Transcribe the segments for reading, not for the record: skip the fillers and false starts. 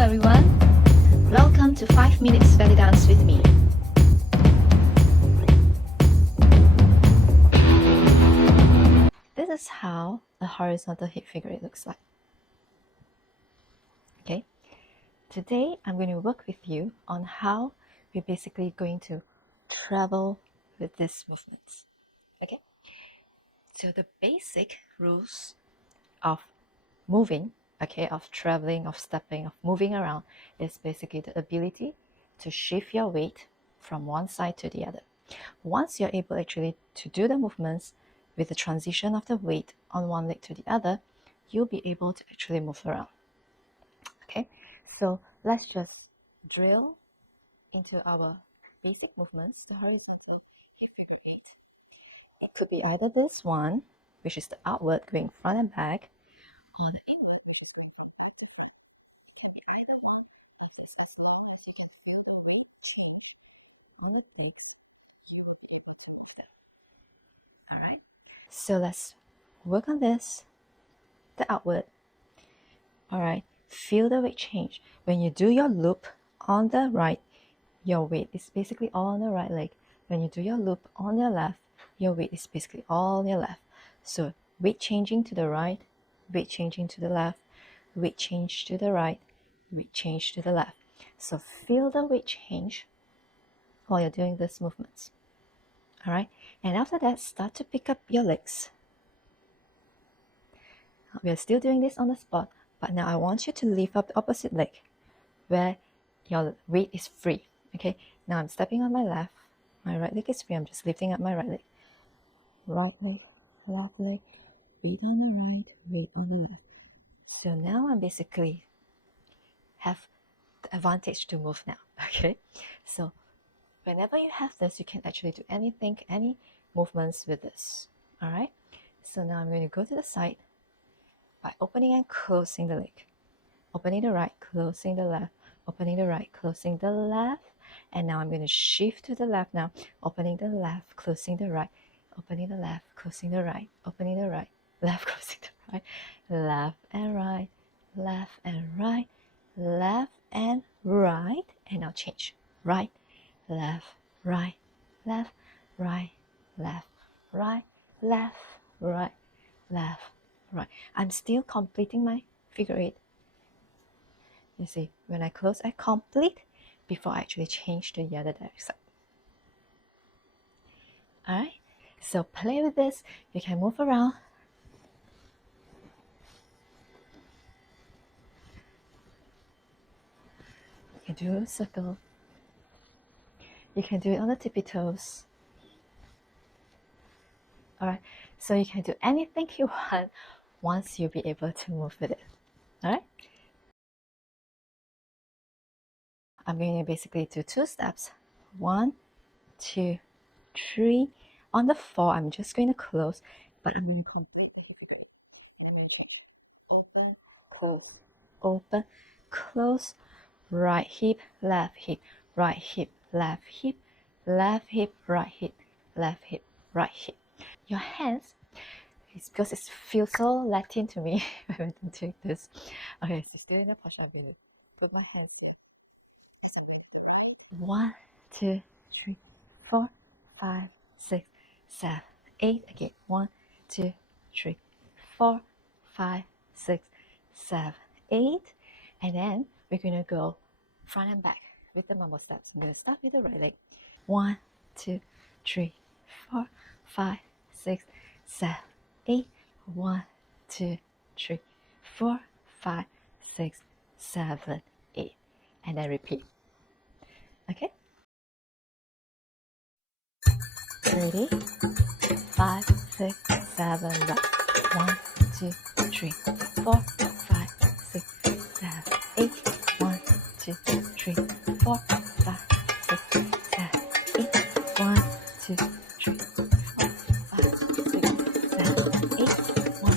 everyone. Welcome to 5 Minutes Belly Dance with me. This is how a horizontal hip figure eight looks like. Okay, today I'm going to work with you on how we're basically going to travel with these movements. Okay, so the basic rules of moving, of traveling, of stepping, of moving around is basically the ability to shift your weight from one side to the other. Once you're able actually to do the movements with the transition of the weight on one leg to the other, you'll be able to actually move around. Okay, so let's just drill into our basic movements, the horizontal hip figure eight. It could be either this one, which is the outward going front and back, or the inward going from back to front. It can be either one of these as long as you can feel the leg change movement, you will be able to move them. Alright, so let's work on this, the outward. Alright, feel the weight change. When you do your loop on the right, your weight is basically all on the right leg. When you do your loop on your left, your weight is basically all on your left. So weight changing to the right, weight changing to the left, weight change to the right, weight change to the left. So feel the weight change while you're doing these movements. Alright, and after that, start to pick up your legs. We are still doing this on the spot, but now I want you to lift up the opposite leg where your weight is free. Okay, now I'm stepping on my left, my right leg is free, I'm just lifting up my right leg. Right leg, left leg, weight on the right, weight on the left. So now I'm basically have the advantage to move now. Okay, so whenever you have this, you can actually do anything, any movements with this. Alright, so now I'm going to go to the side by opening and closing the leg. Opening the right, closing the left, opening the right, closing the left, and now I'm going to shift to the left now, opening the left, closing the right, opening the left, closing the right, opening the right, left, closing the right, left and right, left and right, left and right, and now change, right, left, right, left, right, left, right, left, right, left, right. I'm still completing my figure eight. You see, when I close, I complete before I actually change to the other side. Alright, so play with this. You can move around. You can do a circle. You can do it on the tippy toes. Alright, so you can do anything you want once you'll be able to move with it. Alright, I'm going to basically do 2 steps. 1, 2, 3. On the 4, I'm just going to close, but I'm going to complete the figure. I'm going to change. Open, close, open, close, right hip, left hip, right hip, left hip, left hip, right hip, left hip, right hip. Your hands, it's because it feels so Latin to me when I'm doing this. Okay, so still in the posture, I'm going to put my hands here. 1, 2, 3, 4, 5, 6, 7, 8. Again, 1, 2, 3, 4, 5, 6, 7, 8. And then we're going to go front and back with the mambo steps. I'm going to start with the right leg. 1, 2, 3, 4, 5, 6, 7, 8. 1, 2, 3, 4, 5, 6, 7, 8. And then repeat. Okay? Ready? 5, 6, 7, right. 1, 2, 3, 4, 5, 6, 7, 8. 1, 2, 3, 4, 5, 6, 7, 8. 1, 2, 3, 4, 5, 6, 7, 8. 1, 2, 3, 4,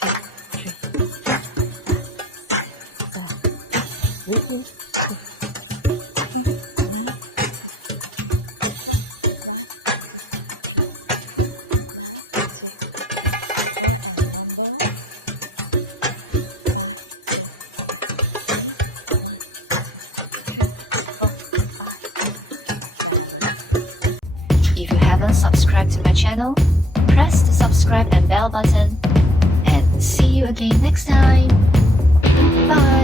5, 6, 7, 8. Repeat. not subscribed to my channel, press the subscribe and bell button, and see you again next time. Bye!